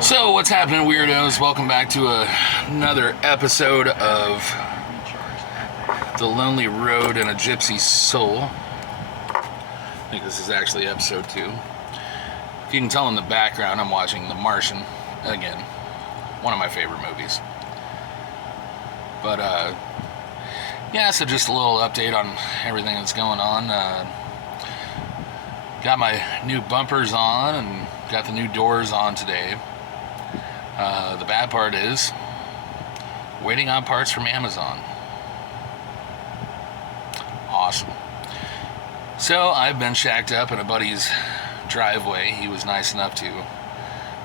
So, what's happening, weirdos? Welcome back to another episode of The Lonely Road and a Gypsy's Soul. I think this is actually episode 2. If you can tell in the background, I'm watching The Martian again. One of my favorite movies. But, yeah, so just a little update on everything that's going on. Got my new bumpers on and got the new doors on today. The bad part is waiting on parts from Amazon. Awesome. So I've been shacked up in a buddy's driveway. He was nice enough to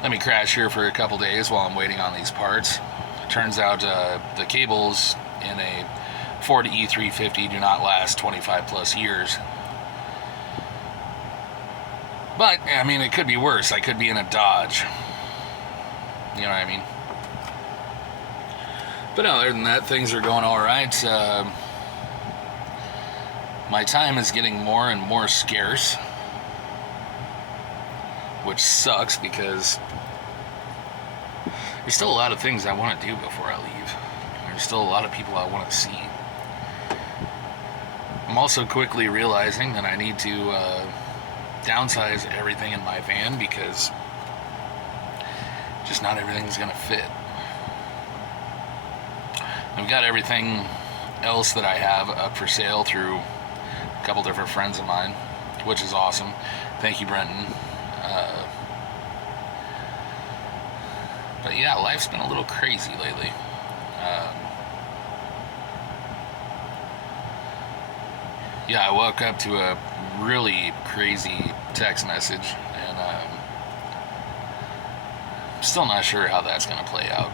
let me crash here for a couple days while I'm waiting on these parts. Turns out the cables in a Ford E350 do not last 25 plus years. But, I mean, it could be worse. I could be in a Dodge. You know what I mean? But other than that, things are going all right. My time is getting more and more scarce, which sucks because there's still a lot of things I want to do before I leave. There's still a lot of people I want to see. I'm also quickly realizing that I need to downsize everything in my van because just not everything's gonna fit. I've got everything else that I have up for sale through a couple different friends of mine, which is awesome. Thank you, Brenton. But yeah, life's been a little crazy lately. Yeah, I woke up to a really crazy text message, and I'm still not sure how that's going to play out.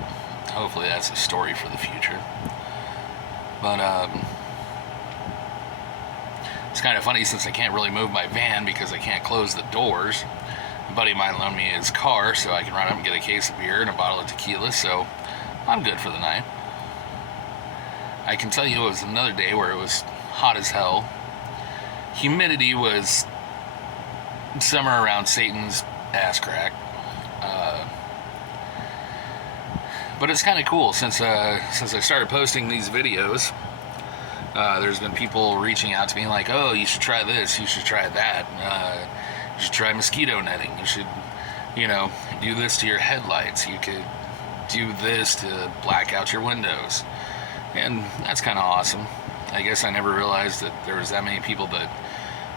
Hopefully that's a story for the future. But it's kind of funny since I can't really move my van because I can't close the doors. A buddy of mine loaned me his car so I can run up and get a case of beer and a bottle of tequila, so I'm good for the night. I can tell you it was another day where it was hot as hell. Humidity was somewhere around Satan's ass crack. But it's kind of cool since I started posting these videos. There's been people reaching out to me like, oh, you should try this, you should try that, you should try mosquito netting, you should, do this to your headlights, you could do this to black out your windows. And that's kind of awesome. I guess I never realized that there was that many people that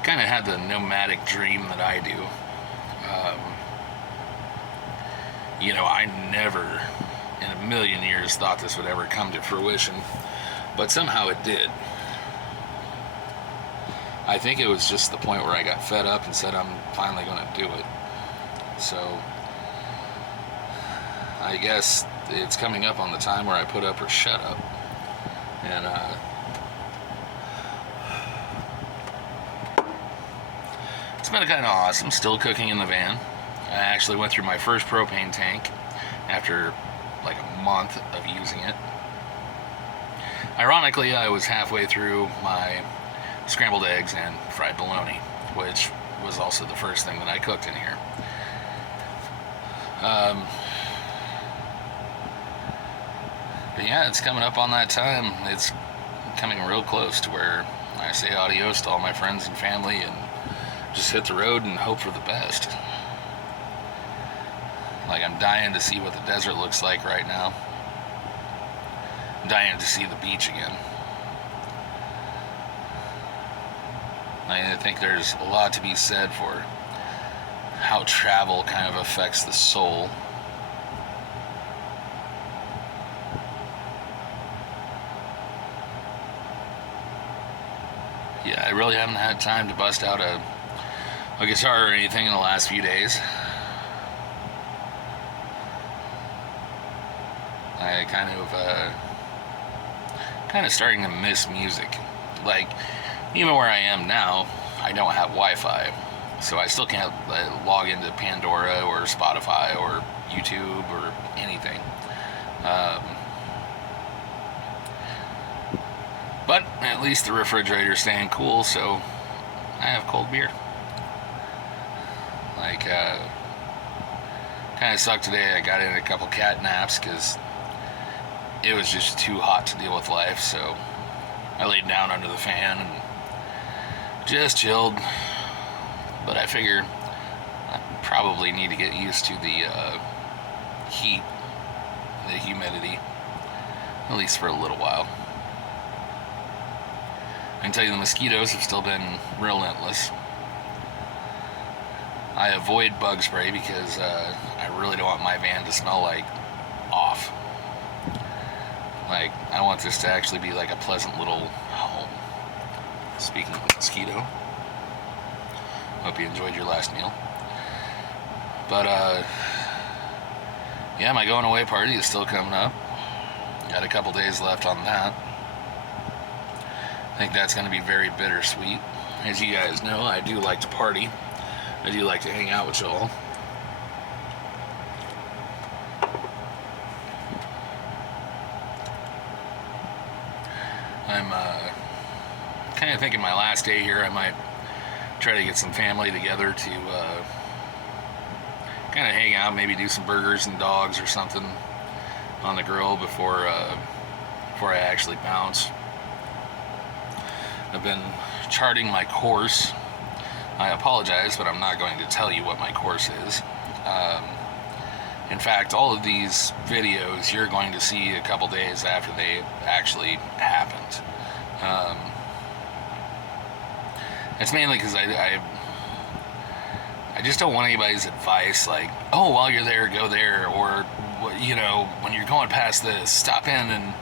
kind of had the nomadic dream that I do. I never in a million years thought this would ever come to fruition, but somehow it did. I think it was just the point where I got fed up and said I'm finally going to do it. So I guess it's coming up on the time where I put up or shut up. And it's been kind of awesome, still cooking in the van. I actually went through my first propane tank after like a month of using it. Ironically, I was halfway through my scrambled eggs and fried bologna, which was also the first thing that I cooked in here. But yeah, it's coming up on that time. It's coming real close to where I say adios to all my friends and family and just hit the road and hope for the best. Like, I'm dying to see what the desert looks like right now. I'm dying to see the beach again. I think there's a lot to be said for how travel kind of affects the soul. Yeah, I really haven't had time to bust out a guitar or anything in the last few days. I kind of starting to miss music. Like, even where I am now, I don't have Wi-Fi, so I still can't log into Pandora or Spotify or YouTube or anything. But at least the refrigerator's staying cool, so I have cold beer. Like, Kind of sucked today. I got in a couple cat naps because it was just too hot to deal with life, so I laid down under the fan and just chilled. But I figure I probably need to get used to the heat, the humidity, at least for a little while. I can tell you the mosquitoes have still been relentless. I avoid bug spray because I really don't want my van to smell like off. Like, I want this to actually be like a pleasant little home. Speaking of mosquito, hope you enjoyed your last meal. But yeah, my going away party is still coming up. Got a couple days left on that. I think that's going to be very bittersweet. As you guys know, I do like to party. I do like to hang out with y'all. I'm kind of thinking my last day here, I might try to get some family together to kind of hang out, maybe do some burgers and dogs or something on the grill before I actually bounce. I've been charting my course. I apologize, but I'm not going to tell you what my course is. In fact, all of these videos you're going to see a couple days after they actually happened. It's mainly because I just don't want anybody's advice like, oh, while you're there, go there, or, you know, when you're going past this, stop in and...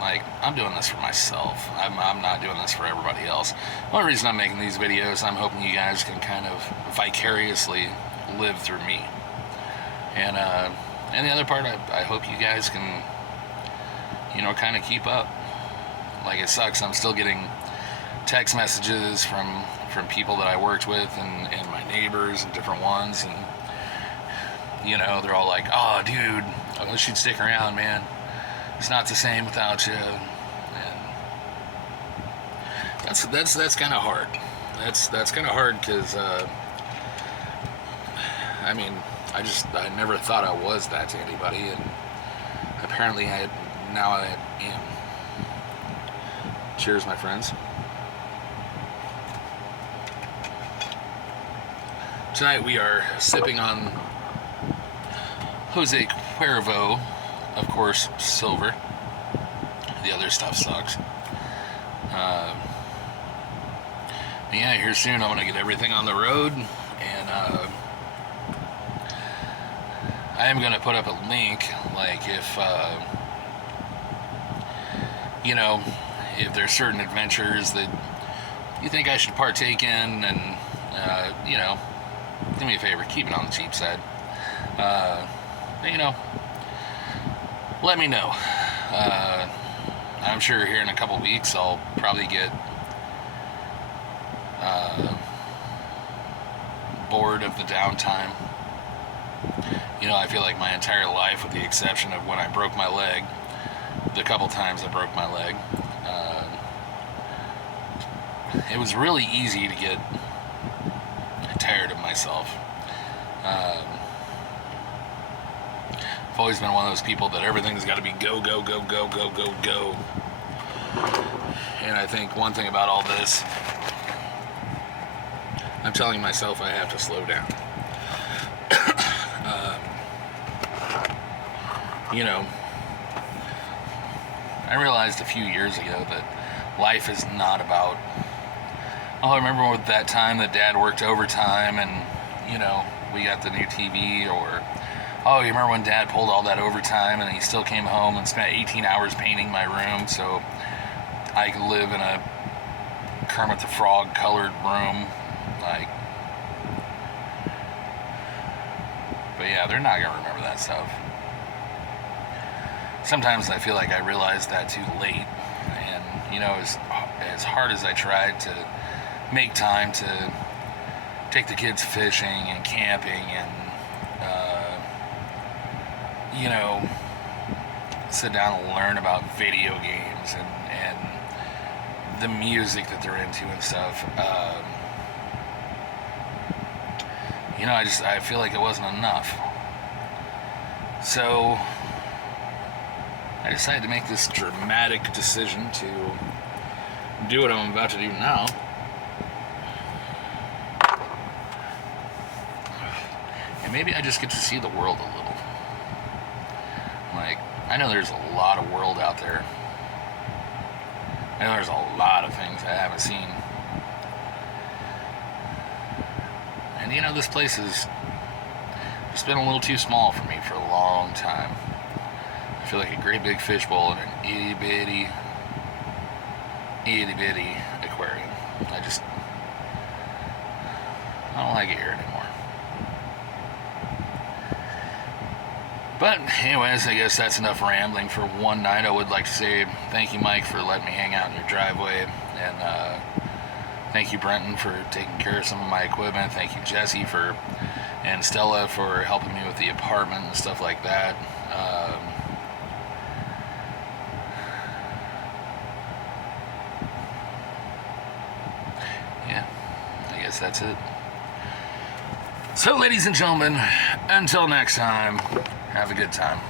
Like, I'm doing this for myself. I'm not doing this for everybody else. The only reason I'm making these videos, I'm hoping you guys can kind of vicariously live through me. And the other part, I hope you guys can, you know, kind of keep up. Like, it sucks. I'm still getting text messages from people that I worked with and my neighbors and different ones. And, you know, they're all like, oh, dude, I wish you'd stick around, man. It's not the same without you, and that's kind of hard. That's kind of hard because I mean, I never thought I was that to anybody, and apparently now I am. Cheers, my friends. Tonight we are sipping on Jose Cuervo. Of course, silver. The other stuff sucks. Yeah, here soon I'm gonna get everything on the road, and I am gonna put up a link, like if you know, if there's certain adventures that you think I should partake in, and you know, do me a favor, keep it on the cheap side. You know, let me know. I'm sure here in a couple weeks I'll probably get bored of the downtime. You know, I feel like my entire life, with the exception of when I broke my leg, the couple times I broke my leg, it was really easy to get tired of myself. I've always been one of those people that everything's got to be go, go, go, go, go, go, go. And I think one thing about all this, I'm telling myself I have to slow down. You know, I realized a few years ago that life is not about, oh, I remember with that time that Dad worked overtime and, you know, we got the new TV, or, oh, you remember when Dad pulled all that overtime and he still came home and spent 18 hours painting my room so I could live in a Kermit the Frog colored room. Like, but yeah, they're not gonna remember that stuff. Sometimes I feel like I realized that too late, and you know, as hard as I tried to make time to take the kids fishing and camping and you know, sit down and learn about video games and the music that they're into and stuff. you know, I feel like it wasn't enough. So I decided to make this dramatic decision to do what I'm about to do now. And maybe I just get to see the world a little. Like, I know there's a lot of world out there. I know there's a lot of things I haven't seen. And you know, this place has just been a little too small for me for a long time. I feel like a great big fishbowl in an itty bitty aquarium. I don't like it here anymore. But anyways, I guess that's enough rambling for one night. I would like to say thank you, Mike, for letting me hang out in your driveway, and thank you, Brenton, for taking care of some of my equipment. Thank you, Jesse, and Stella for helping me with the apartment and stuff like that. Yeah, I guess that's it. So, ladies and gentlemen, until next time, have a good time.